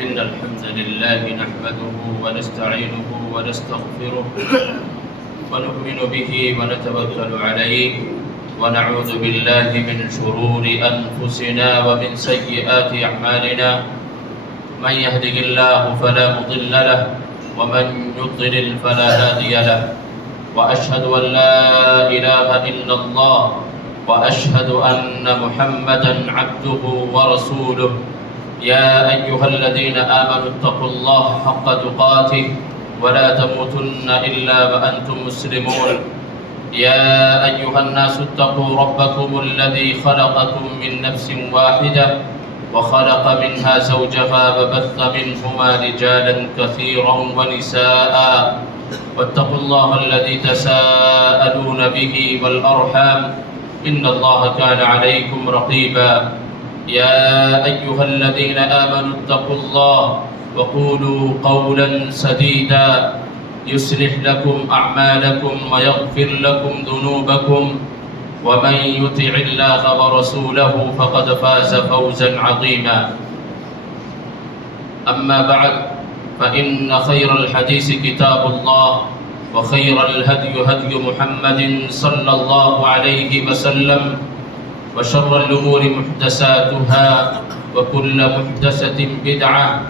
إن الحمد لله نحمده ونستعينه ونستغفره ونؤمن به ونتوكل عليه ونعوذ بالله من شرور أنفسنا ومن سيئات أعمالنا من يهده الله فلا مضل له ومن يضلل فلا هادي له وأشهد أن لا إله إلا الله وأشهد أن محمدا عبده ورسوله يا أيها الذين آمنوا اتقوا الله حق تقاته ولا تموتن إلا وأنتم مسلمون يا أيها الناس اتقوا ربكم الذي خلقكم من نفس واحدة وخلق منها زوجها وبث منهما رجالا كثيرا ونساء واتقوا الله الذي تساءلون به والأرحام إن الله كان عليكم رقيبا يا أيها الذين آمنوا اتقوا الله وقولوا قولا سديدا يصلح لكم أعمالكم ويغفر لكم ذنوبكم ومن يطع الله ورسوله فقد فاز فوزا عظيما أما بعد فإن خير الحديث كتاب الله وخير الهدي هدي محمد صلى الله عليه وسلم وشر الأمور محدثاتها وكل محدثة بدعة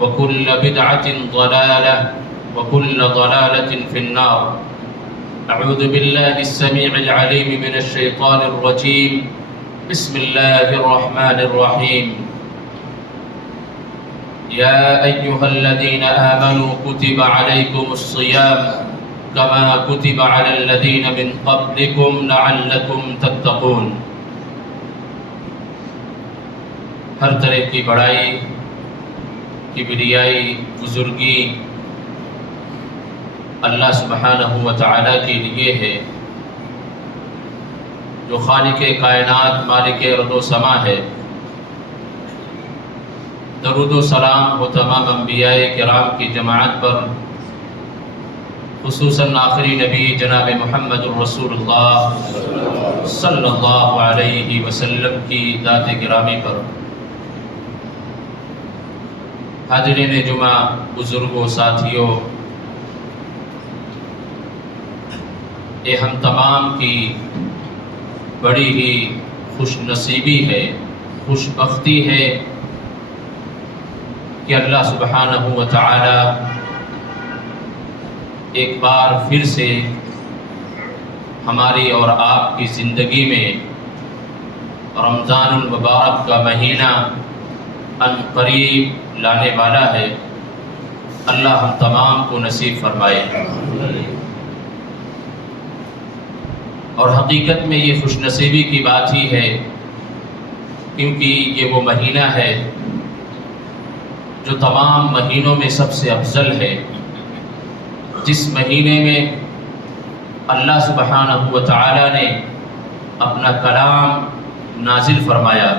وكل بدعة ضلالة وكل ضلالة في النار أعوذ بالله السميع العليم من الشيطان الرجيم بسم الله الرحمن الرحيم يا أيها الذين آمنوا كتب عليكم الصيام كما كتب على الذين من قبلكم لعلكم تتقون ہر طرح کی بڑائی، کبریائی، بزرگی اللہ سبحانہ و تعالیٰ کے لیے ہے، جو خالق کائنات، مالک ارض و سما ہے۔ درود و سلام وہ تمام انبیاء کرام کی جماعت پر، خصوصاً آخری نبی جناب محمد الرسول اللہ صلی اللہ علیہ وسلم کی ذات گرامی پر۔ حاضرین جمعہ، بزرگوں، ساتھیوں، یہ ہم تمام کی بڑی ہی خوش نصیبی ہے، خوش بختی ہے کہ اللہ سبحانہ و تعالی ایک بار پھر سے ہماری اور آپ کی زندگی میں رمضان المبارک کا مہینہ ان قریب لانے والا ہے۔ اللہ ہم تمام کو نصیب فرمائے۔ اور حقیقت میں یہ خوش نصیبی کی بات ہی ہے، کیونکہ یہ وہ مہینہ ہے جو تمام مہینوں میں سب سے افضل ہے، جس مہینے میں اللہ سبحانہ و تعالی نے اپنا کلام نازل فرمایا،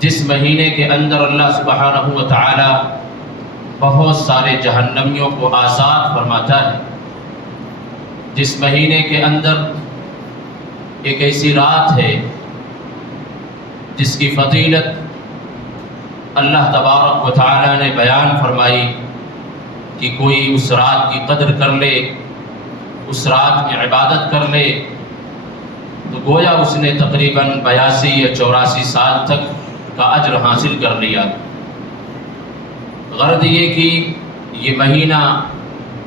جس مہینے کے اندر اللہ سبحانہ و تعالی بہت سارے جہنمیوں کو آزاد فرماتا ہے، جس مہینے کے اندر ایک ایسی رات ہے جس کی فضیلت اللہ تبارک و تعالی نے بیان فرمائی کہ کوئی اس رات کی قدر کر لے، اس رات میں عبادت کر لے، تو گویا اس نے تقریباً 82 یا 84 سال تک کا اجر حاصل کر لیا۔ غرض یہ کہ یہ مہینہ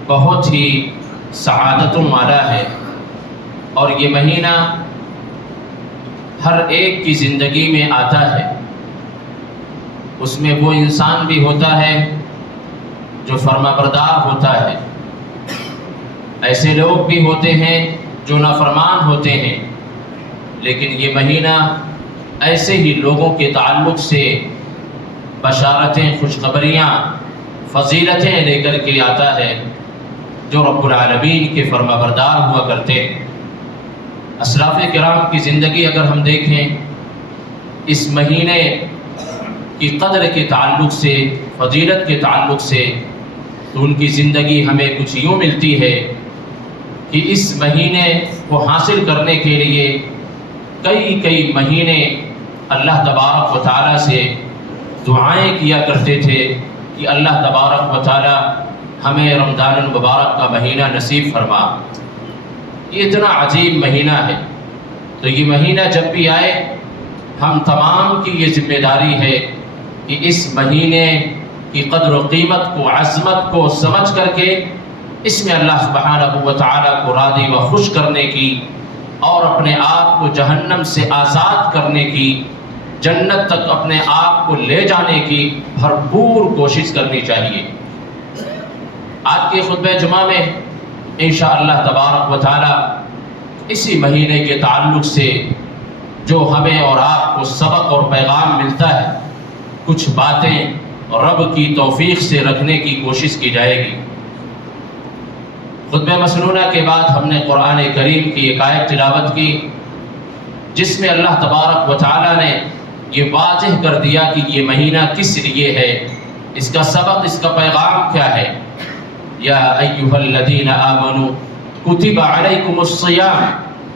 بہت ہی سعادتوں والا ہے، اور یہ مہینہ ہر ایک کی زندگی میں آتا ہے۔ اس میں وہ انسان بھی ہوتا ہے جو فرما بردار ہوتا ہے، ایسے لوگ بھی ہوتے ہیں جو نافرمان ہوتے ہیں، لیکن یہ مہینہ ایسے ہی لوگوں کے تعلق سے بشارتیں، خوشخبریاں، فضیلتیں لے کر کے آتا ہے جو رب العالمین کے فرما بردار ہوا کرتے ہیں۔ اسلاف کرام کی زندگی اگر ہم دیکھیں اس مہینے کی قدر کے تعلق سے، فضیلت کے تعلق سے، تو ان کی زندگی ہمیں کچھ یوں ملتی ہے کہ اس مہینے کو حاصل کرنے کے لیے کئی مہینے اللہ تبارک و تعالیٰ سے دعائیں کیا کرتے تھے کہ اللہ تبارک و تعالی ہمیں رمضان المبارک کا مہینہ نصیب فرما۔ یہ اتنا عجیب مہینہ ہے، تو یہ مہینہ جب بھی آئے ہم تمام کی یہ ذمہ داری ہے کہ اس مہینے کی قدر و قیمت کو، عظمت کو سمجھ کر کے اس میں اللہ سبحانہ و تعالیٰ کو راضی و خوش کرنے کی اور اپنے آپ کو جہنم سے آزاد کرنے کی، جنت تک اپنے آپ کو لے جانے کی بھرپور کوشش کرنی چاہیے۔ آج کے خطبہ جمعہ میں انشاءاللہ تبارک و تعالیٰ اسی مہینے کے تعلق سے جو ہمیں اور آپ کو سبق اور پیغام ملتا ہے، کچھ باتیں رب کی توفیق سے رکھنے کی کوشش کی جائے گی۔ خطبہ مسنونہ کے بعد ہم نے قرآن کریم کی ایک آیت تلاوت کی جس میں اللہ تبارک و تعالیٰ نے یہ واضح کر دیا کہ یہ مہینہ کس لیے ہے، اس کا سبق، اس کا پیغام کیا ہے۔ یا ایھا الذین آمنوا کتب علیکم الصیام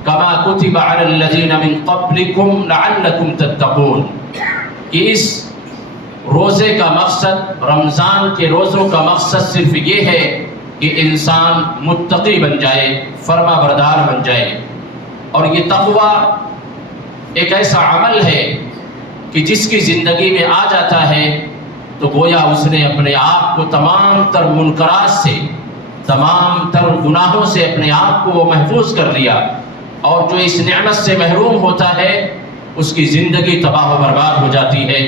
کما کتب علی الذین من قبلکم لعلکم تتقون، کہ اس روزے کا مقصد، رمضان کے روزوں کا مقصد صرف یہ ہے کہ انسان متقی بن جائے، فرما بردار بن جائے۔ اور یہ تقویٰ ایک ایسا عمل ہے کہ جس کی زندگی میں آ جاتا ہے تو گویا اس نے اپنے آپ کو تمام تر منکرات سے، تمام تر گناہوں سے اپنے آپ کو محفوظ کر لیا، اور جو اس نعمت سے محروم ہوتا ہے اس کی زندگی تباہ و برباد ہو جاتی ہے۔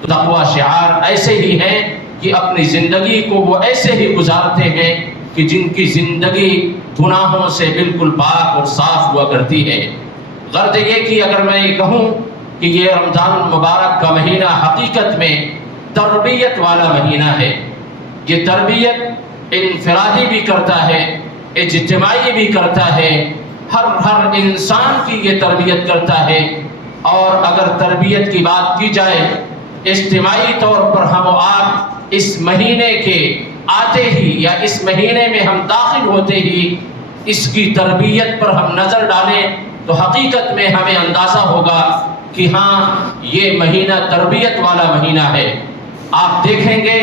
تو تقویٰ شعار ایسے ہی ہے کہ اپنی زندگی کو وہ ایسے ہی گزارتے ہیں کہ جن کی زندگی گناہوں سے بالکل پاک اور صاف ہوا کرتی ہے۔ غرض یہ کہ اگر میں یہ کہوں کہ یہ رمضان المبارک کا مہینہ حقیقت میں تربیت والا مہینہ ہے، یہ تربیت انفرادی بھی کرتا ہے، اجتماعی بھی کرتا ہے، ہر انسان کی یہ تربیت کرتا ہے۔ اور اگر تربیت کی بات کی جائے اجتماعی طور پر، ہم و آپ اس مہینے کے آتے ہی یا اس مہینے میں ہم داخل ہوتے ہی اس کی تربیت پر ہم نظر ڈالیں تو حقیقت میں ہمیں اندازہ ہوگا کہ ہاں یہ مہینہ تربیت والا مہینہ ہے۔ آپ دیکھیں گے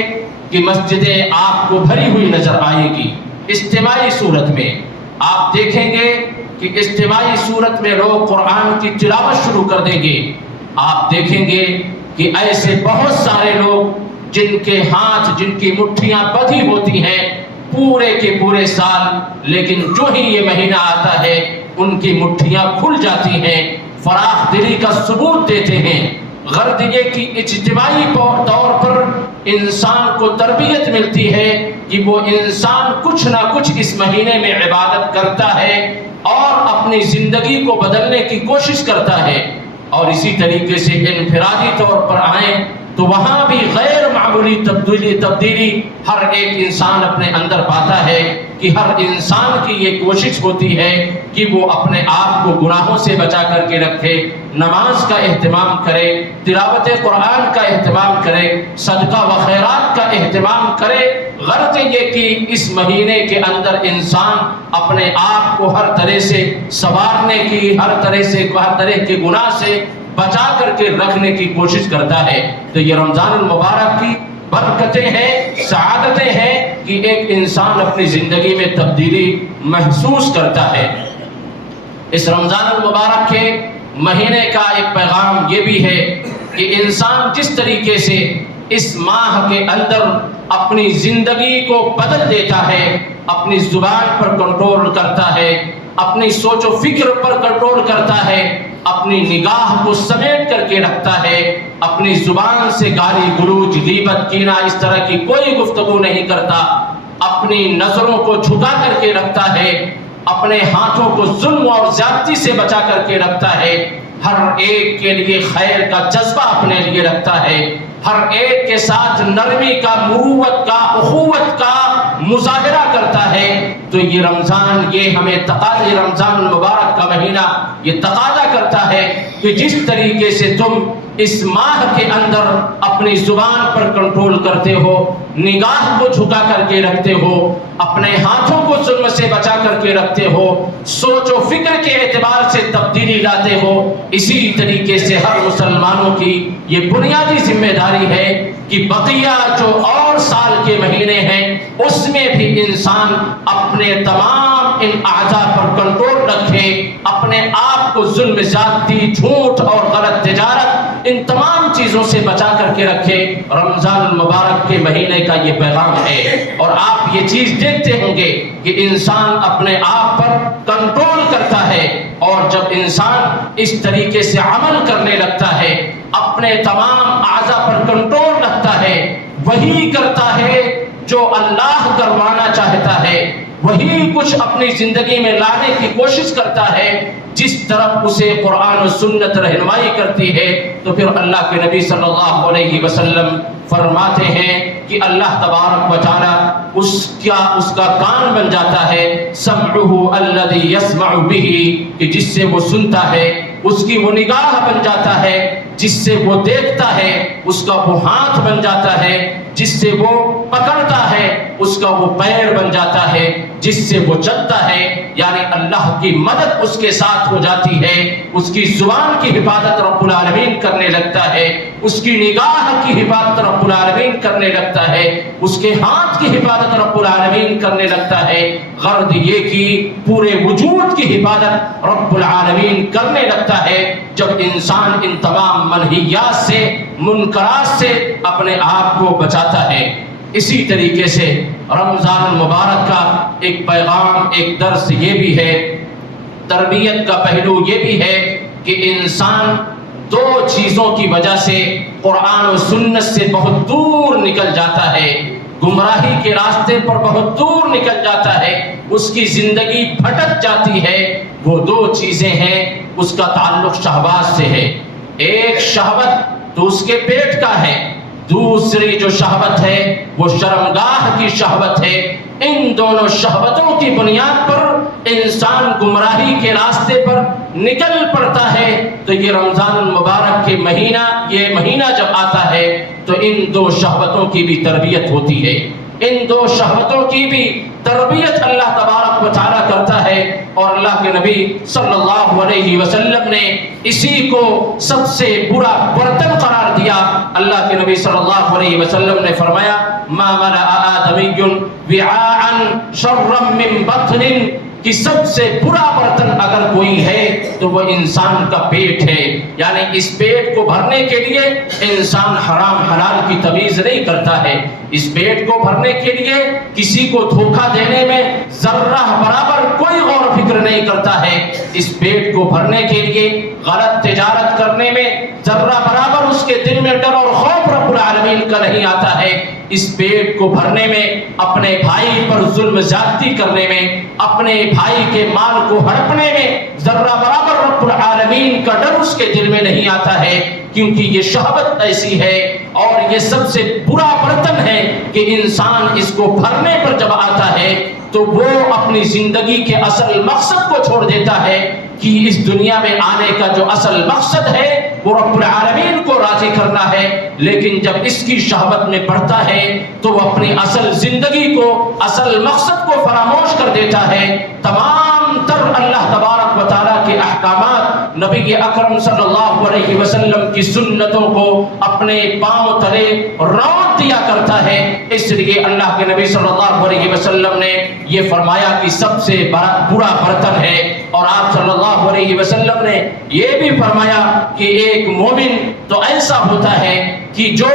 کہ مسجدیں آپ کو بھری ہوئی نظر آئے گی اجتماعی صورت میں۔ آپ دیکھیں گے کہ اجتماعی صورت میں لوگ قرآن کی تلاوت شروع کر دیں گے۔ آپ دیکھیں گے کہ ایسے بہت سارے لوگ جن کے ہاتھ، جن کی مٹھیاں بدھی ہوتی ہیں پورے کے پورے سال، لیکن جو ہی یہ مہینہ آتا ہے ان کی مٹھیاں کھل جاتی ہیں، فراخ دلی کا ثبوت دیتے ہیں۔ غرض یہ کہ اجتماعی طور پر انسان کو تربیت ملتی ہے کہ وہ انسان کچھ نہ کچھ اس مہینے میں عبادت کرتا ہے اور اپنی زندگی کو بدلنے کی کوشش کرتا ہے۔ اور اسی طریقے سے انفرادی طور پر آئیں تو وہاں بھی غیر معمولی تبدیلی ہر ایک انسان اپنے اندر پاتا ہے کہ ہر انسان کی یہ کوشش ہوتی ہے کہ وہ اپنے آپ کو گناہوں سے بچا کر کے رکھے، نماز کا اہتمام کرے، تلاوت قرآن کا اہتمام کرے، صدقہ و خیرات کا اہتمام کرے۔ غرض یہ کہ اس مہینے کے اندر انسان اپنے آپ کو ہر طرح سے سنوارنے کی، ہر طرح کے گناہ سے بچا کر کے رکھنے کی کوشش کرتا ہے۔ تو یہ رمضان المبارک کی برکتیں ہیں، سعادتیں ہیں کہ ایک انسان اپنی زندگی میں تبدیلی محسوس کرتا ہے۔ اس رمضان المبارک کے مہینے کا ایک پیغام یہ بھی ہے کہ انسان جس طریقے سے اس ماہ کے اندر اپنی زندگی کو بدل دیتا ہے، اپنی زبان پر کنٹرول کرتا ہے، اپنی سوچ و فکر پر کنٹرول کرتا ہے، اپنی نگاہ کو سمیٹ کر کے رکھتا ہے، اپنی زبان سے گالی گلوچ، غیبت، کینہ اس طرح کی کوئی گفتگو نہیں کرتا، اپنی نظروں کو جھکا کر کے رکھتا ہے، اپنے ہاتھوں کو ظلم اور زیادتی سے بچا کر کے رکھتا ہے، ہر ایک کے لیے خیر کا جذبہ اپنے لیے رکھتا ہے، ہر ایک کے ساتھ نرمی کا، مروت کا، اخوت کا مظاہرہ کرتا ہے۔ تو یہ رمضان، یہ ہمیں رمضان المبارک کا مہینہ یہ تقاضا کرتا ہے کہ جس طریقے سے تم اس ماہ کے اندر اپنی زبان پر کنٹرول کرتے ہو، نگاہ کو جھکا کر کے رکھتے ہو، اپنے ہاتھوں کو ظلم سے بچا کر کے رکھتے ہو، سوچ و فکر کے اعتبار سے تبدیلی لاتے ہو، اسی طریقے سے ہر مسلمانوں کی یہ بنیادی ذمہ داری جاری ہے کہ بقیہ جو اور سال کے مہینے ہیں اس میں بھی انسان اپنے تمام ان اعضاء پر کنٹرول رکھے، اپنے آپ کو ظلم زیادتی، جھوٹ اور غلط تجارت ان تمام چیزوں سے بچا کر کے رکھے۔ رمضان المبارک کے مہینے کا یہ پیغام ہے، اور آپ یہ چیز دیکھتے ہوں گے کہ انسان اپنے آپ پر کنٹرول کرتا ہے، اور جب انسان اس طریقے سے عمل کرنے لگتا ہے، اپنے تمام اعضاء پر کنٹرول رکھتا ہے، وہی کرتا ہے جو اللہ کروانا چاہتا ہے، وہی کچھ اپنی زندگی میں لانے کی کوشش کرتا ہے جس طرف اسے قرآن و سنت رہنمائی کرتی ہے، تو پھر اللہ کے نبی صلی اللہ علیہ وسلم فرماتے ہیں کہ اللہ تبارک و تعالی اس کا کان بن جاتا ہے، سمعہ الذی یسمع بہ، کہ جس سے وہ سنتا ہے، اس کی وہ نگاہ بن جاتا ہے جس سے وہ دیکھتا ہے، اس کا وہ ہاتھ بن جاتا ہے جس سے وہ پکڑتا ہے، اس کا وہ پیر بن جاتا ہے جس سے وہ چلتا ہے، یعنی اللہ کی مدد اس کے ساتھ ہو جاتی ہے، اس کی زبان کی حفاظت رب العالمین کرنے لگتا ہے، اس کی نگاہ کی حفاظت رب العالمین کرنے لگتا ہے، اس کے ہاتھ کی حفاظت رب العالمین کرنے لگتا ہے، غرض یہ کہ پورے وجود کی حفاظت رب العالمین کرنے لگتا ہے جب انسان ان تمام منہیات سے، منکرات سے اپنے آپ کو بچاتا ہے۔ اسی طریقے سے رمضان المبارک کا ایک پیغام، ایک درس یہ بھی ہے، تربیت کا پہلو یہ بھی ہے کہ انسان دو چیزوں کی وجہ سے قرآن و سنت سے بہت دور نکل جاتا ہے، گمراہی کے راستے پر بہت دور نکل جاتا ہے، اس کی زندگی بھٹک جاتی ہے۔ وہ دو چیزیں ہیں، اس کا تعلق شہوات سے ہے۔ ایک شہوت تو اس کے پیٹ کا ہے، دوسری جو شہوت ہے وہ شرمگاہ کی شہوت ہے۔ ان دونوں شہوتوں کی بنیاد پر انسان گمراہی کے راستے پر نکل پڑتا ہے۔ تو یہ رمضان المبارک کے یہ مہینہ جب آتا ہے تو ان دو شہوتوں کی بھی تربیت ہوتی ہے، ان دو شہوتوں کی بھی تربیت اللہ تبارک و تعالیٰ کرتا ہے، اور اللہ کے نبی صلی اللہ علیہ وسلم نے اسی کو سب سے برا برتن قرار دیا۔ اللہ کے نبی صلی اللہ علیہ وسلم نے فرمایا ما ملأ آدمی وعاء شرا من بطن، کہ سب سے برا برتن اگر کوئی ہے تو وہ انسان کا پیٹ ہے، یعنی اس پیٹ کو بھرنے کے لیے انسان حرام حلال کی تمیز نہیں کرتا ہے، اس پیٹ کو بھرنے کے لیے کسی کو دھوکہ دینے میں ذرہ برابر کوئی غور و فکر نہیں کرتا ہے، اس پیٹ کو بھرنے کے لیے غلط تجارت کرنے میں ذرہ برابر اس کے دل میں ڈر اور خوف رب العالمین کا نہیں آتا ہے، اس پیٹ کو بھرنے میں اپنے بھائی پر ظلم زیادتی کرنے میں، اپنے بھائی کے مال کو ہڑپنے میں ذرہ برابر رب العالمین کا ڈر اس کے دل میں نہیں آتا ہے، کیونکہ یہ شہوت ایسی ہے اور یہ سب سے برا برتن ہے کہ انسان اس کو بھرنے پر جب آتا ہے تو وہ اپنی زندگی کے اصل مقصد کو چھوڑ دیتا ہے کہ اس دنیا میں آنے کا جو اصل مقصد ہے وہ رب العالمین کو راضی کرنا ہے، لیکن جب اس کی شہوت میں پڑتا ہے تو وہ اپنی اصل زندگی کو، اصل مقصد کو فراموش کر دیتا ہے۔ تمام تر اللہ تبارک و تعالیٰ کے احکامات، نبی اکرم صلی اللہ علیہ وسلم کی سنتوں کو اپنے پاؤں تلے رونت دیا کرتا ہے۔ اس لیے اللہ کے نبی صلی اللہ علیہ وسلم نے یہ فرمایا کہ سب سے برا برتن ہے، اور آپ صلی اللہ علیہ وسلم نے یہ بھی فرمایا کہ ایک مومن تو ایسا ہوتا ہے کہ جو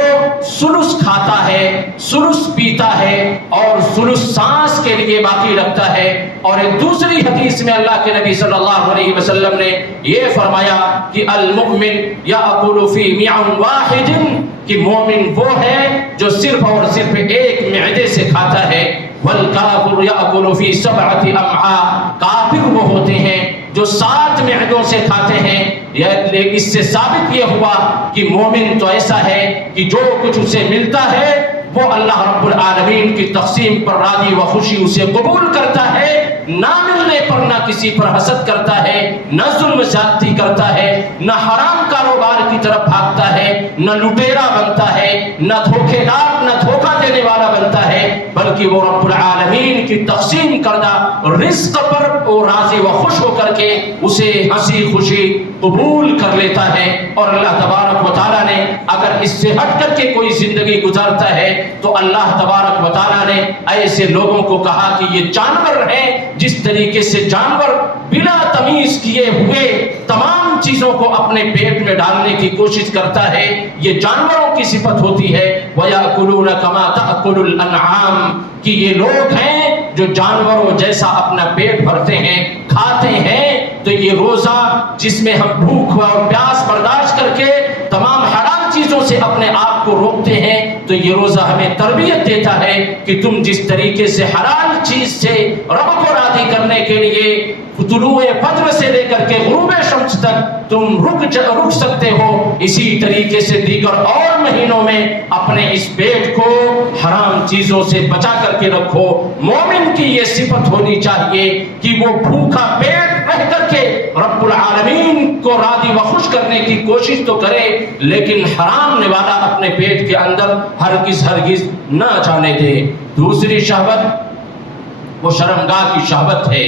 سلس کھاتا ہے، سلس پیتا ہے اور سلس سانس کے لیے باقی رکھتا ہے۔ اور ایک دوسری حدیث میں اللہ کے نبی صلی اللہ علیہ وسلم نے یہ فرمایا کہ المؤمن یأکل فی معٍ واحد، کہ مومن وہ ہے جو صرف اور صرف ایک معدے سے کھاتا ہے۔ والکافر یأکل فی سبعۃ امعاء، کافر وہ ہوتے ہیں جو 7 معدوں سے کھاتے ہیں۔ اس سے ثابت یہ ہوا کہ مومن تو ایسا ہے کہ جو کچھ اسے ملتا ہے وہ اللہ رب العالمین کی تقسیم پر راضی و خوشی اسے قبول کرتا ہے، نہ ملنے پر نہ کسی پر حسد کرتا ہے، نہ ظلم زیادتی کرتا ہے، نہ حرام کاروبار کی طرف بھاگتا ہے، نہ لٹیرا بنتا ہے، نہ دھوکے دار، نہ دھوکہ دینے والا بنتا ہے، بلکہ وہ رب العالمین کی تقسیم کردہ رزق پر وہ راضی و خوش ہو کر کے اسے ہنسی خوشی قبول کر لیتا ہے. اور اللہ تبارک و تعالیٰ نے اگر اس سے ہٹ کر کے کوئی زندگی گزارتا ہے تو اللہ تبارک و تعالیٰ نے ایسے لوگوں کو کہا کہ یہ جانور ہیں. جس طریقے سے جانور بلا تمیز کیے ہوئے تمام چیزوں کو اپنے پیٹ میں ڈالنے کی کوشش کرتا ہے، یہ جانوروں کی صفت ہوتی ہے. وَيَأْكُلُونَ كَمَا تَأْكُلُ الْأَنْعَامُ کہ یہ لوگ ہیں جو جانوروں جیسا اپنا پیٹ بھرتے ہیں، کھاتے ہیں. تو یہ روزہ جس میں ہم بھوک اور پیاس برداشت کر کے تمام حرام چیزوں سے اپنے آپ کو روکتے ہیں، تو یہ روزہ ہمیں تربیت دیتا ہے کہ تم جس طریقے سے حلال چیز سے رب کو راضی کرنے کے لیے طلوع فجر سے لے کر کے غروب شمس تک تم رک سکتے ہو، اسی طریقے سے دیگر اور مہینوں میں اپنے اس پیٹ کو حرام چیزوں سے بچا کر کے رکھو. مومن کی یہ صفت ہونی چاہیے کہ وہ بھوکا پیٹ رہ کر کے رب العالمین کو راضی و خوش کرنے کی کوشش تو کرے، لیکن حرام نوالا اپنے پیٹ کے اندر ہرگز نہ جانے دے. دوسری شہوت وہ شرمگاہ کی شہوت ہے،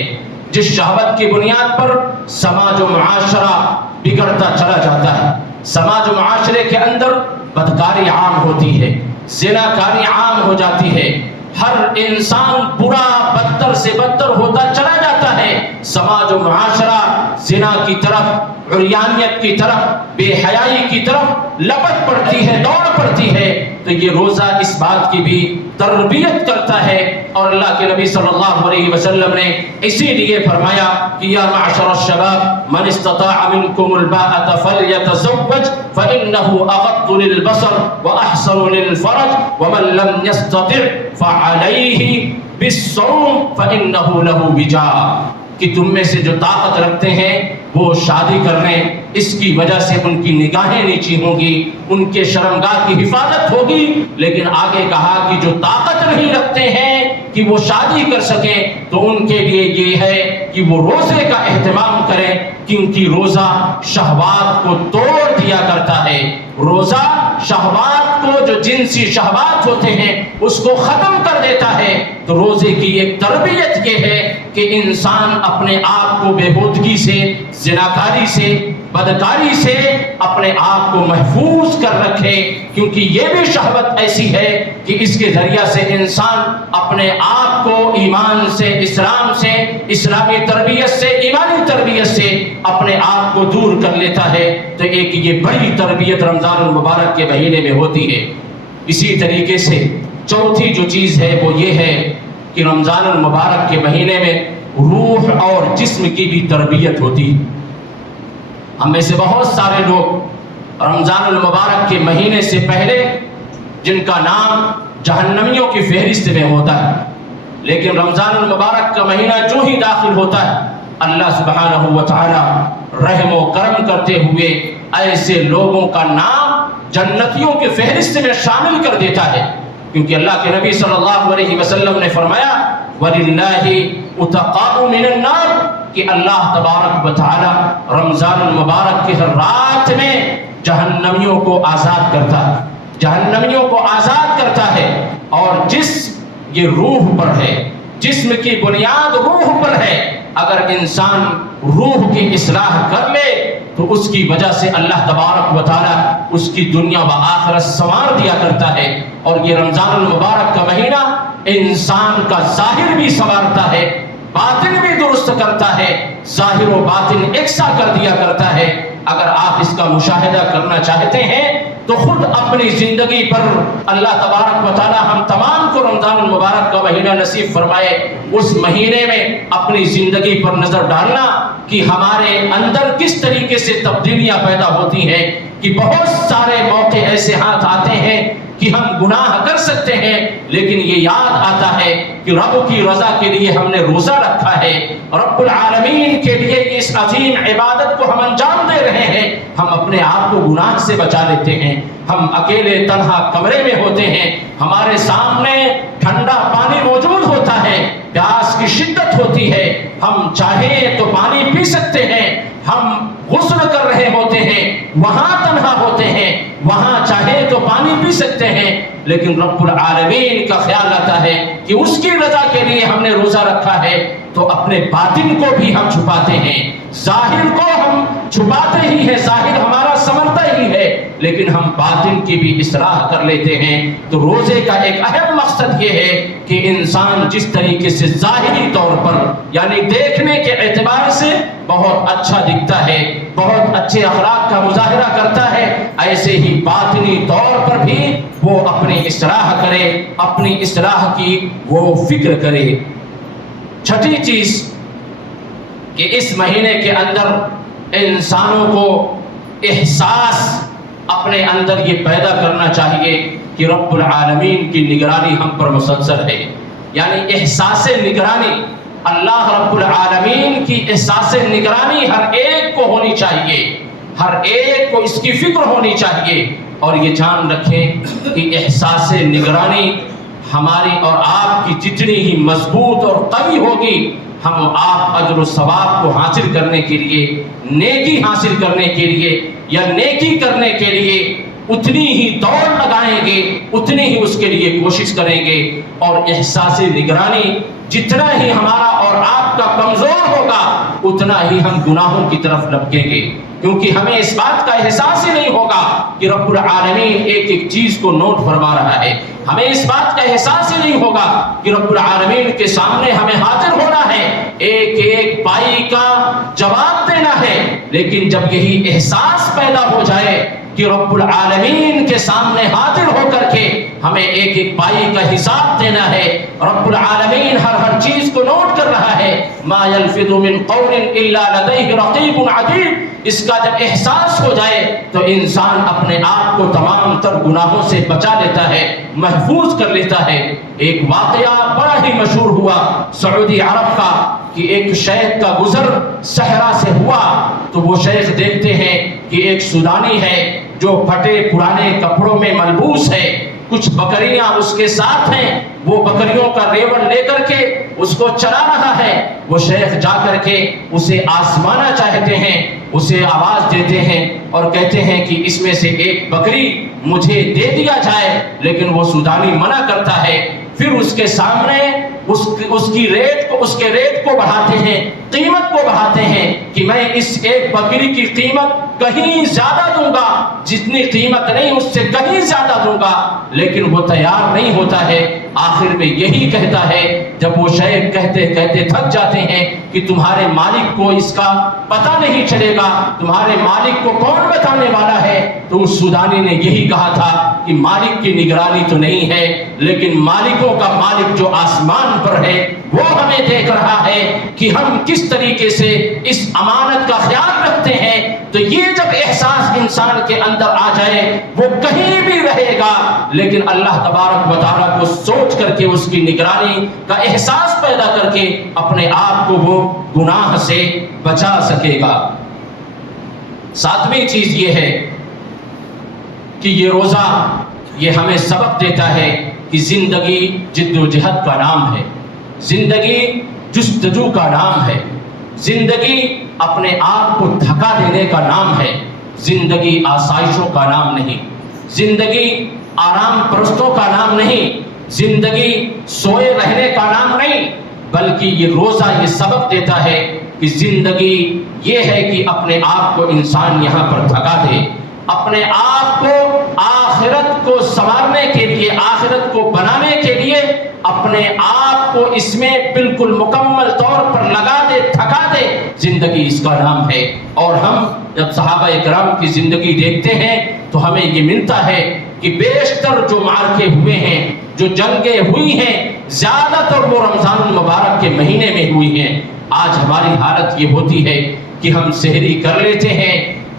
جس شہوت کی بنیاد پر سماج و معاشرہ بگڑتا چلا جاتا ہے. سماج و معاشرے کے اندر بدکاری عام ہوتی ہے، زناکاری عام ہو جاتی ہے، ہر انسان برا بدتر سے بدتر ہوتا چلا جاتا ہے. سماج و معاشرہ زنا کی طرف، عریانیت کی طرف، بے حیائی کی طرف لپٹ پڑتی ہے، دوڑ پڑتی ہے. تو یہ روزہ اس بات کی بھی تربیت کرتا ہے. اور اللہ کے نبی صلی اللہ علیہ وسلم نے اسی لیے فرمایا کہ یا معشر الشباب من استطاع منکم الباءة فلیتزوج فإنه اغض للبصر وأحسن للفرج ومن لم يستطع فعليه بالصوم فإنه له وجاء کہ تم میں سے جو طاقت رکھتے ہیں وہ شادی کر لیں، اس کی وجہ سے ان کی نگاہیں نیچی ہوں گی، ان کے شرمگاہ کی حفاظت ہوگی. لیکن آگے کہا کہ جو طاقت نہیں رکھتے ہیں کہ وہ شادی کر سکیں تو ان کے لیے یہ ہے کہ وہ روزے کا اہتمام کریں، کیونکہ روزہ شہوات کو توڑ دیا کرتا ہے. روزہ شہوات کو، جو جنسی شہوات ہوتے ہیں، اس کو ختم کر دیتا ہے. تو روزے کی ایک تربیت یہ ہے کہ انسان اپنے آپ کو بےہودگی سے، زناکاری سے، بدکاری سے اپنے آپ کو محفوظ کر رکھے، کیونکہ یہ بھی شہوت ایسی ہے کہ اس کے ذریعہ سے انسان اپنے آپ کو ایمان سے، اسلام سے، اسلامی تربیت سے، ایمانی تربیت سے اپنے آپ کو دور کر لیتا ہے. تو ایک یہ بڑی تربیت رمضان المبارک کے مہینے میں ہوتی ہے. اسی طریقے سے چوتھی جو چیز ہے وہ یہ ہے کہ رمضان المبارک کے مہینے میں روح اور جسم کی بھی تربیت ہوتی. ہم میں سے بہت سارے لوگ رمضان المبارک کے مہینے سے پہلے جن کا نام جہنمیوں کی فہرست میں ہوتا ہے، لیکن رمضان المبارک کا مہینہ جو ہی داخل ہوتا ہے اللہ سبحانہ و تعالی رحم و کرم کرتے ہوئے ایسے لوگوں کا نام جنتیوں کے فہرست میں شامل کر دیتا ہے. کیونکہ اللہ کے نبی صلی اللہ علیہ وسلم نے فرمایا وَلِلَّهِ اُتَقَاءُ مِنَ النَّارِ کہ اللہ تبارک و تعالی رمضان المبارک کی ہر رات میں جہنمیوں کو آزاد کرتا ہے، جہنمیوں کو آزاد کرتا ہے. اور جسم یہ روح پر ہے، جسم کی بنیاد روح پر ہے. اگر انسان روح کی اصلاح کر لے تو اس کی وجہ سے اللہ تبارک و تعالی اس کی دنیا و آخرت سنوار دیا کرتا ہے. اور یہ رمضان المبارک کا مہینہ انسان کا ظاہر بھی سنوارتا ہے، باطن بھی درست کرتا ہے، ظاہر و باطن یکساں کر دیا کرتا ہے. اگر آپ اس کا مشاہدہ کرنا چاہتے ہیں تو خود اپنی زندگی پر اللہ تبارک و تعالی ہم تمام کو رمضان المبارک کا مہینہ نصیب فرمائے. اس مہینے میں اپنی زندگی پر نظر ڈالنا کہ ہمارے اندر کس طریقے سے تبدیلیاں پیدا ہوتی ہیں. کہ بہت سارے موقع ایسے ہاتھ آتے ہیں کہ ہم گناہ کر سکتے ہیں، لیکن یہ یاد آتا ہے کہ رب کی رضا کے لیے ہم نے روزہ رکھا ہے، رب العالمین کے لیے اس عظیم عبادت کو ہم انجام دے رہے ہیں. ہم اپنے آپ کو گناہ سے بچا لیتے ہیں. ہم اکیلے تنہا کمرے میں ہوتے ہیں، ہمارے سامنے ٹھنڈا پانی موجود ہوتا ہے، پیاس کی شدت ہوتی ہے، ہم چاہیں تو پانی پی سکتے ہیں. ہم غسل کر رہے ہوتے ہیں، وہاں تنہا ہوتے ہیں، وہاں چاہے تو پانی پی سکتے ہیں. لیکن رب العالمین کا خیال آتا ہے کہ اس کی رضا کے لیے ہم نے روزہ رکھا ہے تو اپنے باطن کو بھی ہم چھپاتے ہیں، ظاہر کو ہم چھپاتے ہی ہیں، ظاہر ہمارا سنورتا ہی ہے لیکن ہم باطن کی بھی اصلاح کر لیتے ہیں۔ تو روزے کا ایک اہم مقصد یہ ہے کہ انسان جس طریقے سے ظاہری طور پر یعنی دیکھنے کے اعتبار سے بہت اچھا دکھتا ہے، بہت اچھے اخلاق کا مظاہرہ کرتا ہے، ایسے ہی باطنی طور پر بھی وہ اپنی اصلاح کرے، اپنی اصلاح کی وہ فکر کرے۔ چھٹی چیز کہ اس مہینے کے اندر انسانوں کو احساس اپنے اندر یہ پیدا کرنا چاہیے کہ رب العالمین کی نگرانی ہم پر مسلسل ہے، یعنی احساس نگرانی، اللہ رب العالمین کی احساس نگرانی ہر ایک کو ہونی چاہیے، ہر ایک کو اس کی فکر ہونی چاہیے۔ اور یہ جان رکھیں کہ احساس نگرانی ہماری اور آپ کی جتنی ہی مضبوط اور قوی ہوگی، ہم آپ اجر و ثواب کو حاصل کرنے کے لیے، نیکی حاصل کرنے کے لیے یا نیکی کرنے کے لیے اتنی ہی دوڑ لگائیں گے، اتنی ہی اس کے لیے کوشش کریں گے۔ اور احساس نگرانی جتنا ہی ہمارا اور آپ کا کمزور ہوگا اتنا ہی ہم گناہوں کی طرف لپکیں گے، کیونکہ ہمیں اس بات کا احساس ہی نہیں ہوگا کہ رب العالمین ایک ایک چیز کو نوٹ فرما رہا ہے، ہمیں اس بات کا احساس ہی نہیں ہوگا کہ رب العالمین کے سامنے ہمیں حاضر ہونا ہے، ایک ایک پائی کا جواب دینا ہے۔ لیکن جب یہی احساس پیدا ہو جائے کہ رب العالمین کے سامنے حاضر ہو کر کے ہمیں ایک ایک پائی کا حساب دینا ہے، رب العالمین ہر چیز کو نوٹ کر رہا ہے، ما یلفظ من قول الا لدیہ رقیب عتید، اس کا جب احساس ہو جائے تو انسان اپنے آپ کو تمام تر گناہوں سے بچا لیتا ہے، محفوظ کر لیتا ہے۔ ایک واقعہ بڑا ہی مشہور ہوا سعودی عرب کا کہ ایک شیخ کا گزر صحرا سے ہوا، تو وہ شیخ دیکھتے ہیں کہ ایک سودانی ہے جو پھٹے پرانے کپڑوں میں ملبوس ہے، کچھ بکریاں اس کے ساتھ ہیں، وہ بکریوں کا ریوڑ لے کر کے اس کو چلا رہا ہے۔ وہ شیخ جا کر کے اسے آزمانا چاہتے ہیں، اسے آواز دیتے ہیں اور کہتے ہیں کہ اس میں سے ایک بکری مجھے دے دیا جائے، لیکن وہ سودانی منع کرتا ہے۔ پھر اس کے سامنے اس کے ریٹ کو بڑھاتے ہیں، قیمت کو بڑھاتے ہیں کہ میں اس ایک بکری کی قیمت کہیں زیادہ دوں گا، جتنی قیمت نہیں اس سے کہیں زیادہ دوں گا، لیکن وہ تیار نہیں ہوتا ہے۔ آخر میں یہی کہتا ہے، جب وہ شیخ کہتے کہتے تھک جاتے ہیں کہ تمہارے مالک کو اس کا پتہ نہیں چلے گا، تمہارے مالک کو کون بتانے والا ہے؟ تو اس سودانی نے یہی کہا تھا کہ مالک کی نگرانی تو نہیں ہے، لیکن مالکوں کا مالک جو آسمان پر ہے وہ ہمیں دیکھ رہا ہے کہ ہم کس طریقے سے اس امانت کا خیال رکھتے ہیں۔ تو یہ جب احساس انسان کے اندر آ جائے وہ کہیں بھی رہے گا، لیکن اللہ تبارک و تعالیٰ کو سوچ کر کے اس کی نگرانی کا احساس پیدا کر کے اپنے آپ کو وہ گناہ سے بچا سکے گا۔ ساتویں چیز یہ ہے کہ یہ روزہ یہ ہمیں سبق دیتا ہے کہ زندگی جد و جہد کا نام ہے، زندگی جستجو کا نام ہے، زندگی اپنے آپ کو تھکا دینے کا نام ہے، زندگی آسائشوں کا نام نہیں، زندگی آرام پرستوں کا نام نہیں، زندگی سوئے رہنے کا نام نہیں، بلکہ یہ روزہ یہ سبق دیتا ہے کہ زندگی یہ ہے کہ اپنے آپ کو انسان یہاں پر تھکا دے، اپنے آپ کو آخرت کو سنوارنے کے لیے، آخرت کو بنانے کے لیے اپنے آپ کو اس میں بالکل مکمل طور پر لگا دے، تھکا دے، زندگی اس کا نام ہے۔ اور ہم جب صحابہ کرام کی زندگی دیکھتے ہیں تو ہمیں یہ ملتا ہے کہ بیشتر جو معرکے ہوئے ہیں، جو جنگیں ہوئی ہیں، زیادہ تر وہ رمضان المبارک کے مہینے میں ہوئی ہیں۔ آج ہماری حالت یہ ہوتی ہے کہ ہم سحری کر لیتے ہیں،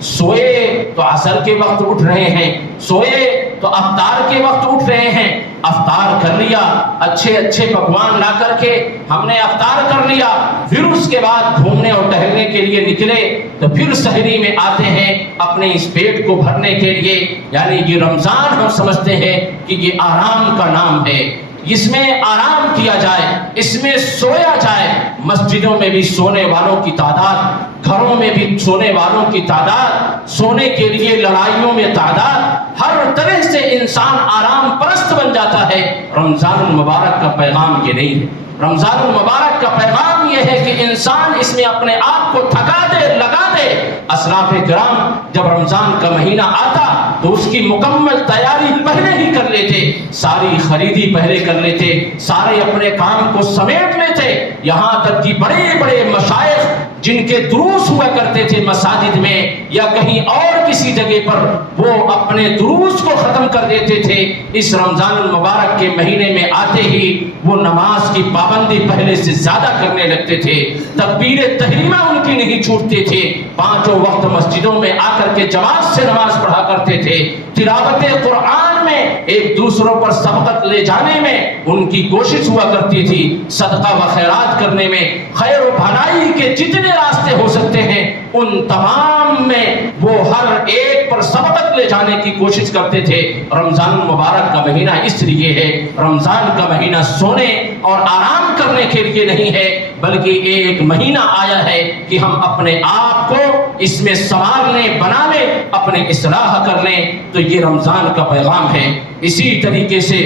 سوئے تو عصر کے وقت اٹھ رہے ہیں، سوئے تو افطار کے وقت اٹھ رہے ہیں، افطار کر لیا، اچھے اچھے پکوان لا کر کے ہم نے افطار کر لیا، پھر اس کے بعد گھومنے اور ٹہلنے کے لیے نکلے تو پھر سحری میں آتے ہیں اپنے اس پیٹ کو بھرنے کے لیے۔ یعنی یہ رمضان ہم سمجھتے ہیں کہ یہ آرام کا نام ہے، اس میں آرام کیا جائے، اس میں سویا جائے۔ مسجدوں میں بھی سونے والوں کی تعداد، گھروں میں بھی سونے والوں کی تعداد، سونے کے لیے لڑائیوں میں تعداد، ہر طرح سے انسان آرام پرست بن رمضان المبارک کا پیغام یہ نہیں ہے۔ رمضان المبارک کا پیغام یہ ہے کہ انسان اس میں اپنے آپ کو تھکا دے، لگا دے۔ اسلاف کرام جب رمضان کا مہینہ آتا تو اس کی مکمل تیاری پہلے ہی کر لیتے، ساری خریدی پہلے کر لیتے، سارے اپنے کام کو سمیٹ لیتے، یہاں تک کہ بڑے بڑے مشائخ جن کے دروس ہوا کرتے تھے مساجد میں یا کہیں اور کسی جگہ پر، وہ اپنے دروس کو ختم کر دیتے تھے۔ اس رمضان المبارک کے مہینے میں آتے ہی وہ نماز کی پابندی پہلے سے زیادہ کرنے لگتے تھے، تکبیر تحریمہ ان کی نہیں چھوٹتے تھے، پانچوں وقت مسجدوں میں آ کر کے جماعت سے نماز پڑھا کرتے تھے، تلاوت قرآن میں ایک دوسروں پر سبقت لے جانے میں ان کی کوشش ہوا کرتی تھی، صدقہ و خیرات کرنے میں، خیر و بھلائی کے جتنے راستے ہو سکتے ہیں ان تمام میں وہ ہر ایک پر سبقت لے جانے کی کوشش کرتے تھے۔ رمضان المبارک کا مہینہ اس لیے ہے، رمضان کا مہینہ سونے اور آرام کرنے کے لیے نہیں ہے، بلکہ ایک مہینہ آیا ہے کہ ہم اپنے آپ کو اس میں سنوار لیں، بنا لیں، اپنے اصلاح کر لیں۔ تو یہ رمضان کا پیغام ہے۔ اسی طریقے سے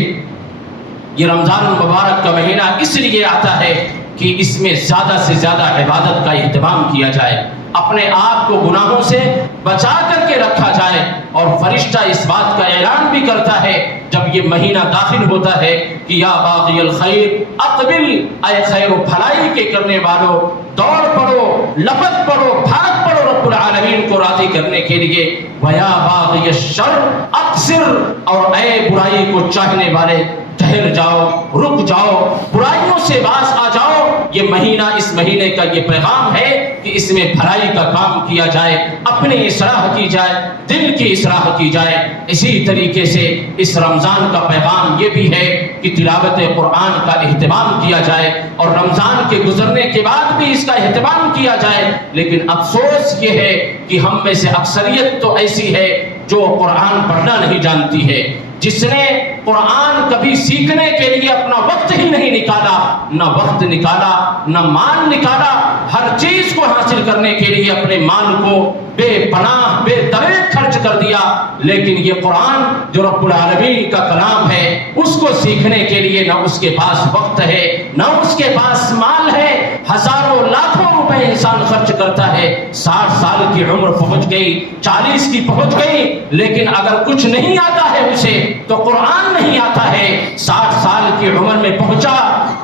یہ رمضان المبارک کا مہینہ اس لیے آتا ہے کہ اس میں زیادہ سے زیادہ عبادت کا اہتمام کیا جائے، اپنے آپ کو گناہوں سے بچا کر کے رکھا جائے، اور فرشتہ اس بات کا اعلان بھی کرتا ہے جب یہ مہینہ داخل ہوتا ہے کہ یا باغی الخیر اقبل، اے خیر و بھلائی کے کرنے والوں دوڑ پڑو، لپٹ پڑو، بھاگ پڑو رب العالمین کو راضی کرنے کے لیے، ویا باغی الشر اقصر، اور اے برائی کو چاہنے والے ٹھہر جاؤ، رک جاؤ، برائیوں سے باز آ جاؤ۔ یہ مہینہ، اس مہینے کا یہ پیغام ہے کہ اس میں بھلائی کا کام کیا جائے، اپنی اصلاح کی جائے، دل کی اصلاح کی جائے۔ اسی طریقے سے اس رمضان کا پیغام یہ بھی ہے کہ تلاوت قرآن کا اہتمام کیا جائے، اور رمضان کے گزرنے کے بعد بھی اس کا اہتمام کیا جائے۔ لیکن افسوس یہ ہے کہ ہم میں سے اکثریت تو ایسی ہے جو قرآن پڑھنا نہیں جانتی ہے، جس نے قرآن کبھی سیکھنے کے لیے اپنا وقت ہی نہیں نکالا، نہ وقت نکالا، نہ مال نکالا، ہر چیز کو حاصل کرنے کے لیے اپنے مال کو بے پناہ، بے دریغ خرچ کر دیا۔ لیکن یہ قرآن جو رب العالمین کا کلام ہے، اس کو سیکھنے کے لیے نہ اس کے پاس وقت ہے، نہ اس کے پاس مال ہے، ہزاروں لاکھوں روپے انسان خرچ کرتا ہے، 60 سال کی عمر پہنچ گئی، 40 کی پہنچ گئی، لیکن اگر کچھ نہیں آتا ہے اسے تو قرآن نہیں آتا ہے۔ 60 سال کی عمر میں پہنچا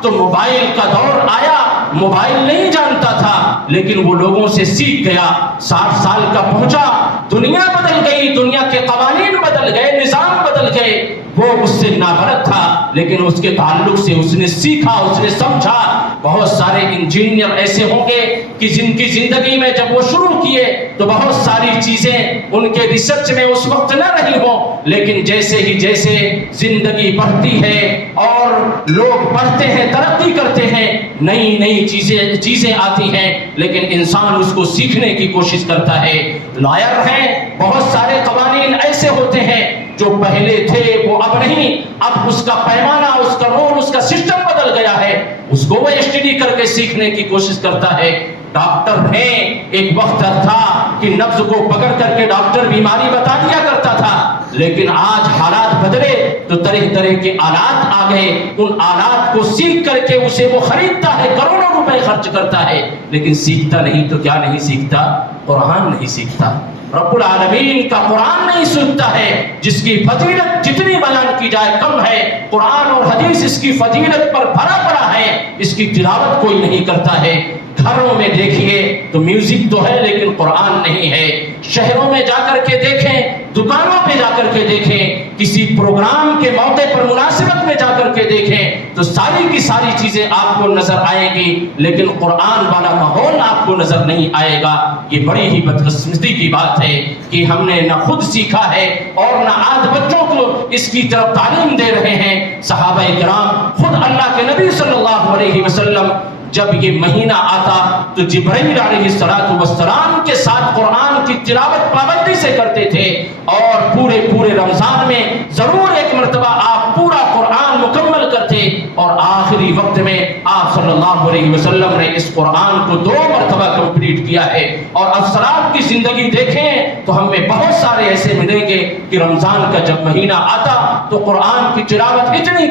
تو موبائل کا دور آیا، موبائل نہیں جانتا تھا لیکن وہ لوگوں سے سیکھ گیا۔ 60 سال کا پہنچا، دنیا بدل گئی، دنیا کے قوانین بدل گئے، نظام بدل گئے، وہ اس سے نابرد تھا لیکن اس کے تعلق سے اس نے سیکھا، اس نے سمجھا۔ بہت سارے انجینئر ایسے ہوں گے کہ جن کی زندگی میں جب وہ شروع کیے تو بہت ساری چیزیں ان کے ریسرچ میں اس وقت نہ رہی ہوں، لیکن جیسے ہی جیسے زندگی بڑھتی ہے اور لوگ بڑھتے ہیں، ترقی کرتے ہیں، نئی نئی چیزیں آتی ہیں، لیکن انسان اس کو سیکھنے کی کوشش کرتا ہے۔ لائر ہیں، بہت سارے قوانین ایسے ہوتے ہیں جو پہلے تھے وہ اب نہیں، اب اس کا پیمانہ، اس کا رول، اس کا سسٹم بدل گیا ہے، اس کو وہ اسٹڈی کر کے سیکھنے کی کوشش کرتا ہے۔ ڈاکٹر ہیں، ایک وقت تھا کہ نبض کو پکڑ کر کے ڈاکٹر بیماری بتا دیا کرتا تھا، لیکن آج حالات بدلے تو طرح طرح کے آلات آ گئے، ان آلات کو سیکھ کر کے اسے وہ خریدتا ہے، کروڑوں روپے خرچ کرتا ہے، لیکن سیکھتا نہیں۔ تو کیا نہیں سیکھتا؟ قرآن نہیں سیکھتا، رب العالمین کا قرآن نہیں سنتا ہے، جس کی فضیلت جتنی بیان کی جائے کم ہے۔ قرآن اور حدیث اس کی فضیلت پر بھرا پڑا ہے، اس کی تلاوت کوئی نہیں کرتا ہے۔ گھروں میں دیکھیے تو میوزک تو ہے لیکن قرآن نہیں ہے، شہروں میں جا کر کے دیکھیں، دکانوں پہ جا کر کے دیکھیں، کسی پروگرام کے موقع پر مناسبت میں جا کر کے دیکھیں تو ساری کی ساری چیزیں آپ کو نظر آئیں گی، لیکن قرآن والا ماحول آپ کو نظر نہیں آئے گا۔ یہ بڑی ہی بدقسمتی کی بات ہے کہ ہم نے نہ خود سیکھا ہے اور نہ آج بچوں کو اس کی طرف تعلیم دے رہے ہیں۔ صحابہ کرام، خود اللہ کے نبی صلی اللہ علیہ وسلم جب یہ مہینہ آتا تو جبرائیل علیہ السلام کے ساتھ قرآن کی تلاوت پابندی سے کرتے تھے، اور پورے رمضان میں ضرور ایک مرتبہ آپ پورا قرآن مکمل کرتے، اور آخری وقت میں آپ صلی اللہ علیہ وسلم نے اس قرآن کو 2 مرتبہ کمپلیٹ کیا ہے. اور افسران کی زندگی دیکھیں تو ہمیں بہت سارے ایسے ملیں گے کہ رمضان کا جب مہینہ آتا تو قرآن کی تلاوت اتنی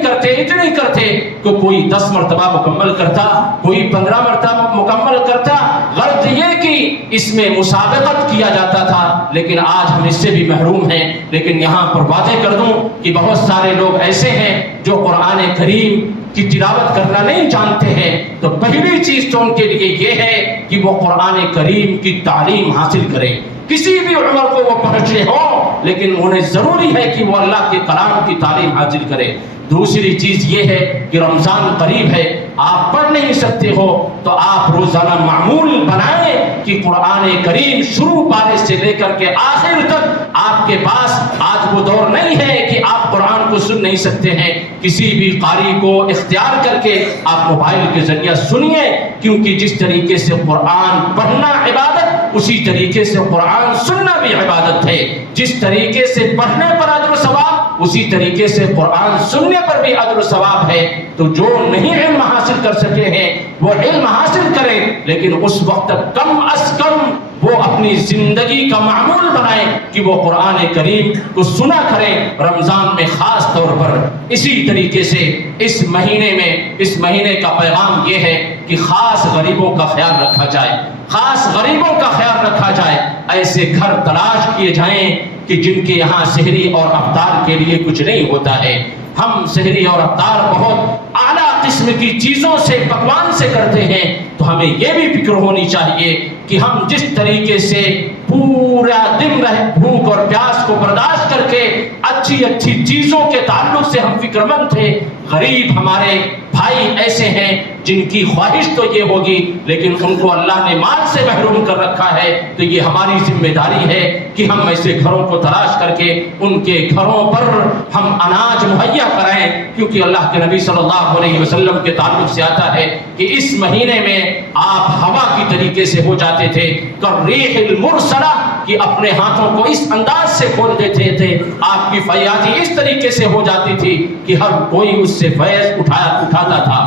کرتے کہ کوئی 10 مرتبہ مکمل کرتا, کوئی 15 مرتبہ مکمل کرتا. غرض یہ کہ اس میں مسابقت کیا جاتا تھا, لیکن آج ہم اس سے بھی محروم ہیں. لیکن یہاں پر واضح کر دوں کہ بہت سارے لوگ ایسے ہیں جو قرآن کریم کی تلاوت کرنا نہیں جانتے ہیں. تو پہلی چیز تو ان کے لیے یہ ہے کہ وہ قرآن کریم کی تعلیم حاصل کریں. کسی بھی عمر کو وہ پہنچے ہوں, لیکن انہیں ضروری ہے کہ وہ اللہ کے کلام کی تعلیم حاصل کریں. دوسری چیز یہ ہے کہ رمضان قریب ہے, آپ پڑھ نہیں سکتے ہو تو آپ روزانہ معمول بنائیں کہ قرآن کریم شروع پارے سے لے کر کے آخر تک آپ کے پاس. آج وہ دور نہیں ہے کہ آپ قرآن کو سن نہیں سکتے ہیں. کسی بھی قاری کو اختیار کر کے آپ موبائل کے ذریعے سنیے, کیونکہ جس طریقے سے قرآن پڑھنا عبادت, اسی طریقے سے قرآن سننا بھی عبادت ہے. جس طریقے سے پڑھنے پر اجر و ثواب, اسی طریقے سے قرآن سننے پر بھی اجر و ثواب ہے. تو جو نہیں علم حاصل کر سکے ہیں وہ علم حاصل کریں, لیکن اس وقت کم از کم وہ اپنی زندگی کا معمول بنائیں کہ وہ قرآن کریم کو سنا کریں رمضان میں خاص طور پر. اسی طریقے سے اس مہینے کا پیغام یہ ہے کہ خاص غریبوں کا خیال رکھا جائے, خاص غریبوں کا خیال رکھا جائے. ایسے گھر تلاش کیے جائیں کہ جن کے یہاں سحری اور افطار کے لیے کچھ نہیں ہوتا ہے. ہم سحری اور افطار بہت اعلیٰ قسم کی چیزوں سے, پکوان سے کرتے ہیں, تو ہمیں یہ بھی فکر ہونی چاہیے کہ ہم جس طریقے سے پورا دن بھوک اور پیاس کو برداشت کر کے اچھی چیزوں کے تعلق سے ہم فکر مند تھے, غریب ہمارے بھائی ایسے ہیں جن کی خواہش تو یہ ہوگی لیکن ان کو اللہ نے مال سے محروم کر رکھا ہے. تو یہ ہماری ذمہ داری ہے کہ ہم ایسے گھروں کو تلاش کر کے ان کے گھروں پر ہم اناج مہیا کرائیں, کیونکہ اللہ کے نبی صلی اللہ علیہ وسلم کے تعلق سے آتا ہے کہ اس مہینے میں آپ ہوا کی طریقے سے ہو جاتے تھے کالریح المرسلہ, کہ اپنے ہاتھوں کو اس انداز سے کھول دیتے تھے, آپ کی فیاضی اس طریقے سے ہو جاتی تھی کہ ہر کوئی اس سے فیض اٹھاتا تھا.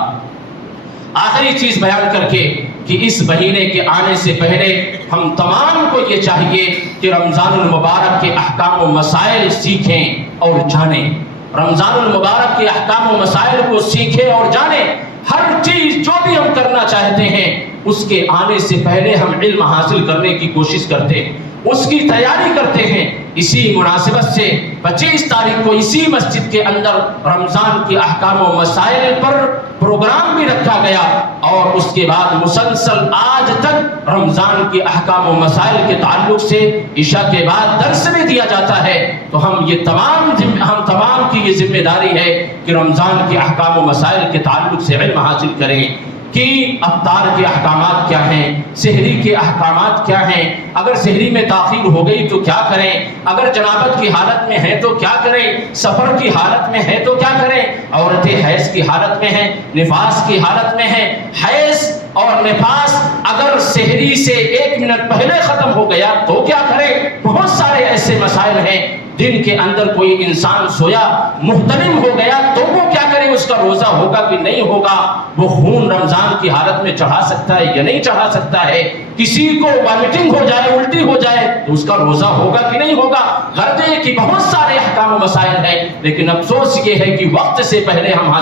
آخری چیز بیان کر کے کہ اس مہینے کے آنے سے پہلے ہم تمام کو یہ چاہیے کہ رمضان المبارک کے احکام و مسائل سیکھیں اور جانیں. رمضان المبارک کے احکام و مسائل کو سیکھیں اور جانیں. ہر چیز جو بھی ہم کرنا چاہتے ہیں اس کے آنے سے پہلے ہم علم حاصل کرنے کی کوشش کرتے ہیں, اس کی تیاری کرتے ہیں. اسی مناسبت سے 25 تاریخ کو اسی مسجد کے اندر رمضان کے احکام و مسائل پر پروگرام بھی رکھا گیا, اور اس کے بعد مسلسل آج تک رمضان کے احکام و مسائل کے تعلق سے عشاء کے بعد درس بھی دیا جاتا ہے. تو ہم تمام کی یہ ذمہ داری ہے کہ رمضان کے احکام و مسائل کے تعلق سے علم حاصل کریں کہ افطار کے احکامات کیا ہیں, سحری کے احکامات کیا ہیں, اگر سحری میں تاخیر ہو گئی تو کیا کریں, اگر جنابت کی حالت میں ہیں تو کیا کریں, سفر کی حالت میں ہے تو کیا کریں, عورتیں حیض کی حالت میں ہیں, نفاس کی حالت میں ہیں. حیض اور نفاس اگر سحری سے 1 منٹ پہلے ختم ہو گیا تو کیا کریں. بہت سارے ایسے مسائل ہیں. دن کے اندر کوئی انسان سویا محتلم ہو گیا تو وہ کیا کرے, اس کا روزہ ہوگا کہ نہیں ہوگا, وہ خون رمضان کی حالت میں چڑھا سکتا ہے یا نہیں چڑھا سکتا ہے, کسی کو وامٹنگ ہو جائے, الٹی ہو جائے تو اس کا روزہ ہوگا کہ نہیں ہوگا. غرض یہ کہ بہت سارے احکام و مسائل ہیں, لیکن افسوس یہ ہے کہ وقت سے پہلے ہم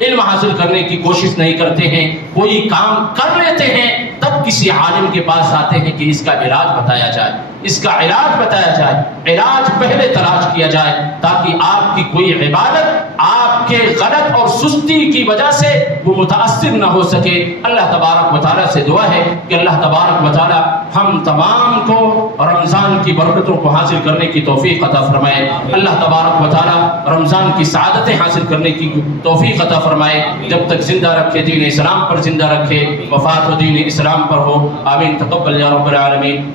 علم حاصل کرنے کی کوشش نہیں کرتے ہیں. کوئی کام کر لیتے ہیں تب کسی عالم کے پاس آتے ہیں کہ اس کا علاج بتایا جائے, اس کا علاج بتایا جائے. علاج پہلے تلاش کیا جائے تاکہ آپ کی کوئی عبادت آپ کے غلط اور سستی کی وجہ سے وہ متاثر نہ ہو سکے. اللہ تبارک و تعالیٰ سے دعا ہے کہ اللہ تبارک و تعالیٰ ہم تمام کو رمضان کی برکتوں کو حاصل کرنے کی توفیق عطا فرمائے. اللہ تبارک و تعالیٰ رمضان کی سعادتیں حاصل کرنے کی توفیق عطا فرمائے. جب تک زندہ رکھے دین اسلام پر زندہ رکھے, وفات و دین اسلام پر ہو. آمین. تقبل یا رب العالمین.